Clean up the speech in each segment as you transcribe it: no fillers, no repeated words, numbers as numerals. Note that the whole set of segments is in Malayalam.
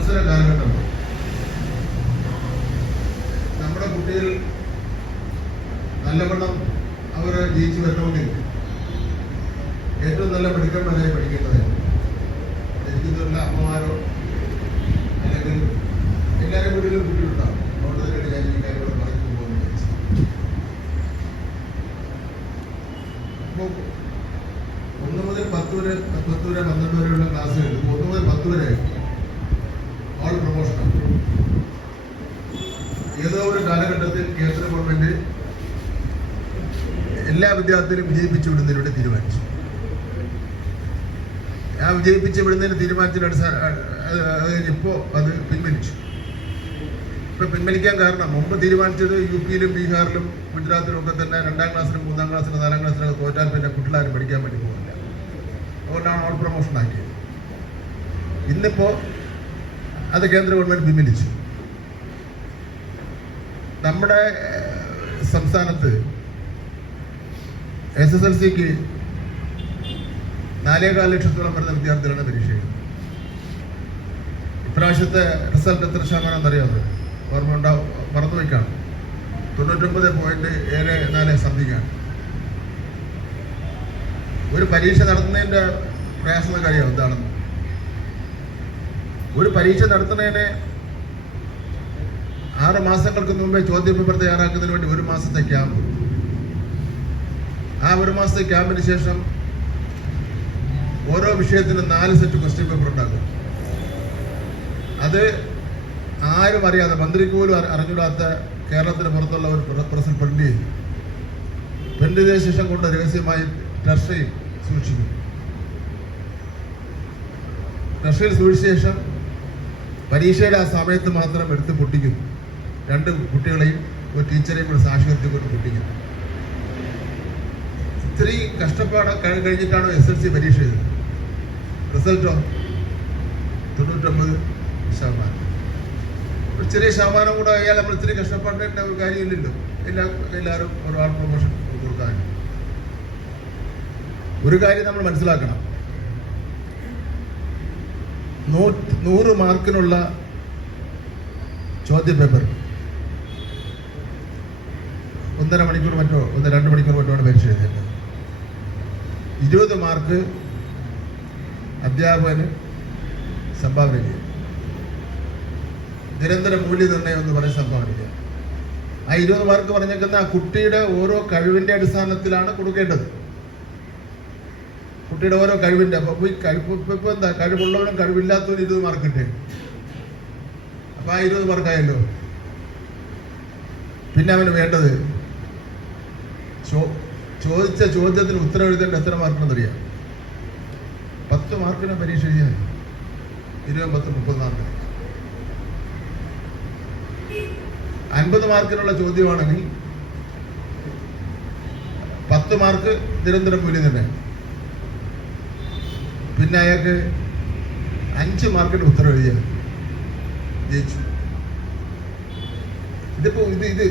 മത്സര കാലഘട്ടം. നമ്മുടെ കുട്ടികൾ നല്ലവണ്ണം അവർ ജയിച്ചു വരണമെങ്കിൽ ഏറ്റവും നല്ല മിടുക്കന്മാരായി പഠിക്കേണ്ടതായിരുന്നു. ജനിക്കുന്നവരുടെ അമ്മമാരോ അല്ലെങ്കിൽ എല്ലാവരും വീട്ടിലും കുട്ടികളുണ്ടാവും. അതുകൊണ്ട് തന്നെയാണ് ഞാൻ ഈ കാര്യങ്ങൾ പറഞ്ഞു പോകുന്നത്. അപ്പോൾ 1 മുതൽ 10 വരെ 12 വരെയുള്ള ക്ലാസ്സുകൾ 1 മുതൽ 10 വരെ ഓൾ പ്രൊമോഷനാണ്. ഏതോ ഒരു കാലഘട്ടത്തിൽ കേന്ദ്ര ഗവൺമെന്റ് എല്ലാ വിദ്യാർത്ഥികളും വിജയിപ്പിച്ചു വിടുന്നതിലൂടെ തീരുമാനിച്ചു. ആ വിജയിപ്പിച്ച് വിടുന്നതിന് തീരുമാനിച്ചതിന് ഇപ്പോൾ അത് പിൻവലിച്ചു. ഇപ്പൊ പിൻവലിക്കാൻ കാരണം മുമ്പ് തീരുമാനിച്ചത് UP-യിലും ബീഹാറിലും ഗുജറാത്തിലും ഒക്കെ തന്നെ 2ാം ക്ലാസ്സിലും 3ാം ക്ലാസ്സിലും 4ാം ക്ലാസ്സിലൊക്കെ തോറ്റാൽ പിന്നെ കുട്ടികളാരും പഠിക്കാൻ വേണ്ടി പോകില്ല. അതുകൊണ്ടാണ് ഓൾ പ്രൊമോഷൻ ആക്കിയത്. ഇന്നിപ്പോ അത് കേന്ദ്ര ഗവൺമെന്റ് പിൻവലിച്ചു. നമ്മുടെ സംസ്ഥാനത്ത് SSLC-ക്ക് 4.25 ലക്ഷത്തോളം വരുന്ന വിദ്യാർത്ഥികളാണ് പരീക്ഷ എഴുതുന്നത്. ഇപ്രാവശ്യത്തെ റിസൾട്ട് എത്ര ശതമാനം എന്നറിയാമോ? ഓർമ്മ ഉണ്ടാവും, മറന്നു വയ്ക്കാണ്. 99.74 സംതിങ്ങാണ്. ഒരു പരീക്ഷ നടത്തുന്നതിന്റെ പ്രയാസം എന്നൊക്കെ അറിയാം എന്താണെന്ന്. ഒരു പരീക്ഷ നടത്തുന്നതിന് 6 മാസങ്ങൾക്ക് മുമ്പേ ചോദ്യപേപ്പർ തയ്യാറാക്കുന്നതിന് വേണ്ടി 1 മാസത്തെ ക്യാമ്പ്. ആ 1 മാസത്തെ ക്യാമ്പിന് ശേഷം ഓരോ വിഷയത്തിനും 4 സെറ്റ് ക്വസ്റ്റ്യൻ പേപ്പർ ഉണ്ടാക്കും. അത് ആരും അറിയാതെ, മന്ത്രിക്ക് പോലും അറിഞ്ഞൂടാത്ത കേരളത്തിന് പുറത്തുള്ള ഒരു പ്രസിൽ പ്രിന്റ് ചെയ്തു. പ്രിന്റ് ചെയ്ത ശേഷം കൊണ്ട് രഹസ്യമായി ട്രഷറിയിൽ സൂക്ഷിക്കും. ട്രഷറിയിൽ സൂക്ഷിച്ച ശേഷം പരീക്ഷയുടെ ആ സമയത്ത് മാത്രം എടുത്ത് പൊട്ടിക്കുന്നു. 2 കുട്ടികളെയും ഒരു ടീച്ചറെയും കൂടെ സാക്ഷ്യത്തിൽ കൊണ്ട് പൊട്ടിക്കുന്നു. ഇത്രയും കഷ്ടപ്പാട് കഴിഞ്ഞിട്ടാണോ SSLC പരീക്ഷ എഴുതുന്നത്? റിസൾട്ടോ 99%. ഒരു ചെറിയ ശതമാനം കൂടെ ആയാൽ നമ്മൾ ഇത്രയും കഷ്ടപ്പാടേണ്ട ഒരു കാര്യമില്ലല്ലോ. എല്ലാവരും ഒരുപാട് പ്രൊമോഷൻ കൊടുക്കാൻ. ഒരു കാര്യം നമ്മൾ മനസ്സിലാക്കണം, 100 മാർക്കിനുള്ള ചോദ്യ പേപ്പർ 1.5 മണിക്കൂർ മറ്റോ 1-2 മണിക്കൂർ മറ്റോ ആണ് പരീക്ഷ എഴുതേണ്ടത്. 20 മാർക്ക് അധ്യാപകന് സംഭാവന ചെയ്യും. നിരന്തര മൂല്യനിർണ്ണയം എന്ന് പറയുന്ന സംഭാവന ചെയ്യുക. ആ 20 മാർക്ക് പറഞ്ഞേക്കുന്ന ആ കുട്ടിയുടെ ഓരോ കഴിവിന്റെ അടിസ്ഥാനത്തിലാണ് കൊടുക്കേണ്ടത്. കുട്ടിയുടെ ഓരോ കഴിവിന്റെ, അപ്പൊ ഇപ്പൊ എന്താ, കഴിവുള്ളവനും കഴിവില്ലാത്തവനും 20 മാർക്ക് കിട്ടേ. അപ്പൊ ആ 20 മാർക്കായല്ലോ. പിന്നെ അവന് വേണ്ടത് ചോദിച്ച ചോദ്യത്തിന് ഉത്തരം എഴുതേണ്ട എത്ര മാർക്കുണ്ടെന്നറിയാം? 10 മാർക്കിന് പരീക്ഷ എഴുതിയാൽ 20, 10, 30 മാർക്ക്. 50 മാർക്കിനുള്ള ചോദ്യമാണെങ്കിൽ 10 മാർക്ക് നിരന്തര മൂല്യം തന്നെ. പിന്നെ അയാൾക്ക് 5 മാർക്കിന് ഉത്തരം എഴുതിയാൽ ജയിച്ചു.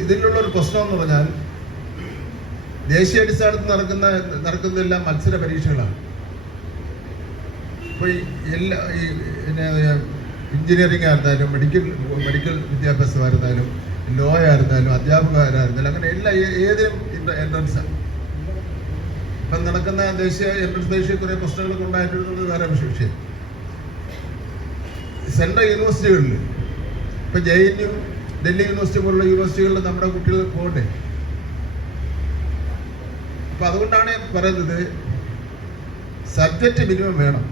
ഇതിലുള്ള ഒരു പ്രശ്നം എന്ന് പറഞ്ഞാൽ ദേശീയ അടിസ്ഥാനത്തിൽ നടക്കുന്നതെല്ലാം മത്സര പരീക്ഷകളാണ്. ഇപ്പൊ എല്ലാ എഞ്ചിനീയറിംഗ് ആയിരുന്നാലും മെഡിക്കൽ വിദ്യാഭ്യാസമായിരുന്നാലും ലോ ആയിരുന്നാലും അധ്യാപകരായിരുന്നാലും അങ്ങനെ ഏതിനും എൻട്രൻസാണ്. ഇപ്പം നടക്കുന്ന ദേശീയ എൻട്രൻസ് പരീക്ഷ കുറെ പ്രശ്നങ്ങളൊക്കെ ഉണ്ടായിട്ടുള്ളത് വേറെ വിഷയം. സെൻട്രൽ യൂണിവേഴ്സിറ്റികളിൽ ഇപ്പൊ JNU, ഡൽഹി യൂണിവേഴ്സിറ്റി പോലുള്ള യൂണിവേഴ്സിറ്റികളിൽ നമ്മുടെ കുട്ടികൾ പോകണ്ടേ? അപ്പൊ അതുകൊണ്ടാണ് പറയുന്നത് സബ്ജക്റ്റ് മിനിമം വേണം.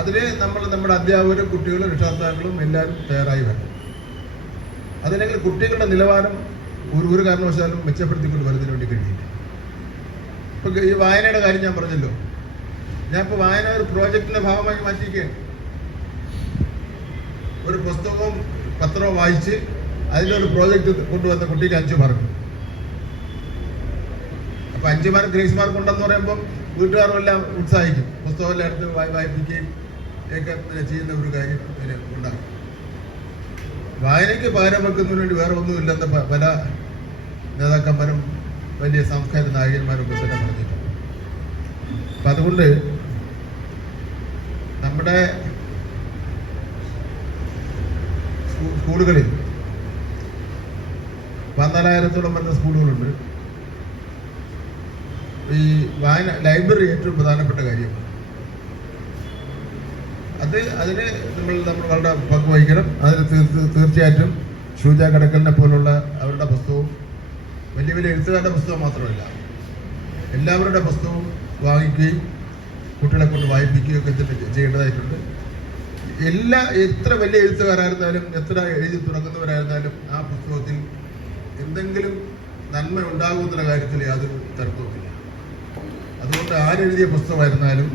അതിന് നമ്മുടെ അധ്യാപകരും കുട്ടികളും രക്ഷകർത്താക്കളും എല്ലാവരും തയ്യാറായി വരണം. അതില്ലെങ്കിൽ കുട്ടികളുടെ നിലവാരം ഒരു കാരണവശാലും മെച്ചപ്പെടുത്തിക്കൊണ്ട് വരുന്നതിന് വേണ്ടി കഴിയില്ല. ഇപ്പൊ ഈ വായനയുടെ കാര്യം ഞാൻ പറഞ്ഞല്ലോ. ഞാൻ ഇപ്പൊ വായന ഒരു പ്രോജക്റ്റിന്റെ ഭാഗമായി മാറ്റിയിരിക്കുകയാണ്. ഒരു പുസ്തകവും പത്രവും വായിച്ച് അതിലൊരു പ്രോജക്റ്റ് കൊണ്ടുവന്ന കുട്ടിക്ക് 5 മാർക്ക്. അപ്പൊ 5 മാർക്ക് ഗ്രേസ് മാർക്ക് ഉണ്ടെന്ന് പറയുമ്പോൾ വീട്ടുകാരും എല്ലാം ഉത്സാഹിക്കും. പുസ്തകമെല്ലാം എടുത്ത് വായിപ്പിക്കുകയും ഒക്കെ ചെയ്യുന്ന ഒരു കാര്യം ഉണ്ടാകും. വായനയ്ക്ക് പകരം വെക്കുന്നതിന് വേണ്ടി വേറെ ഒന്നുമില്ലെന്ന് പല നേതാക്കന്മാരും വലിയ സാംസ്കാരിക നായകന്മാരും ഒക്കെ പറഞ്ഞിട്ടുണ്ട്. അപ്പൊ അതുകൊണ്ട് നമ്മുടെ സ്കൂളുകളിൽ 14,000-ഓളം വരുന്ന സ്കൂളുകളുണ്ട്. ഈ ലൈബ്രറി ഏറ്റവും പ്രധാനപ്പെട്ട കാര്യമാണ്. അതിന് നമ്മൾ വളരെ പങ്ക് വഹിക്കണം. അതിന് തീർച്ചയായിട്ടും ഷൂജ കടക്കലിനെ പോലുള്ള അവരുടെ പുസ്തകവും വലിയ വലിയ എഴുത്തുകാരുടെ പുസ്തകം മാത്രമല്ല, എല്ലാവരുടെ പുസ്തകവും വാങ്ങിക്കുകയും കുട്ടികളെ കൊണ്ട് വായിപ്പിക്കുകയും ഒക്കെ ചെയ്യേണ്ടതായിട്ടുണ്ട്. എത്ര വലിയ എഴുത്തുകാരായിരുന്നാലും എത്ര എഴുതി തുടങ്ങുന്നവരായിരുന്നാലും ആ പുസ്തകത്തിൽ എന്തെങ്കിലും നന്മ ഉണ്ടാകുമെന്നുള്ള കാര്യത്തിൽ യാതൊരു തർക്കവുമില്ല. അതുകൊണ്ട് ആരെഴുതിയ പുസ്തകമായിരുന്നാലും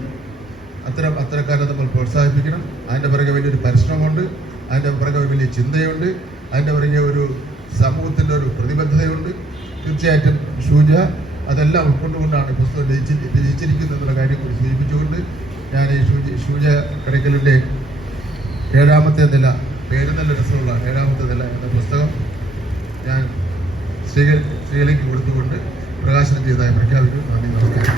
അത്തരക്കാരെ നമ്മൾ പ്രോത്സാഹിപ്പിക്കണം. അതിൻ്റെ പുറകെ വലിയൊരു പരിശ്രമമുണ്ട്, അതിൻ്റെ പുറകെ വലിയ ചിന്തയുണ്ട്, അതിൻ്റെ പുറകെ ഒരു സമൂഹത്തിൻ്റെ ഒരു പ്രതിബദ്ധതയുണ്ട്. തീർച്ചയായിട്ടും ഷൂജ അതെല്ലാം ഉൾക്കൊണ്ടുകൊണ്ടാണ് പുസ്തകം രചിച്ചിരിക്കുന്നതെന്നുള്ള കാര്യം കൂടി സൂചിപ്പിച്ചുകൊണ്ട് ഞാൻ ഈ ഷൂജ കടയ്ക്കലിൻ്റെ 7ാമത്തെ നില, പേര് നല്ല രസമുള്ള 7ാമത്തെ നില എന്ന പുസ്തകം ഞാൻ ശ്രീകലയ്ക്ക് കൊടുത്തുകൊണ്ട് പ്രകാശനം ചെയ്തതായി പ്രഖ്യാപിക്കുന്നു. നന്ദി, നമസ്കാരം.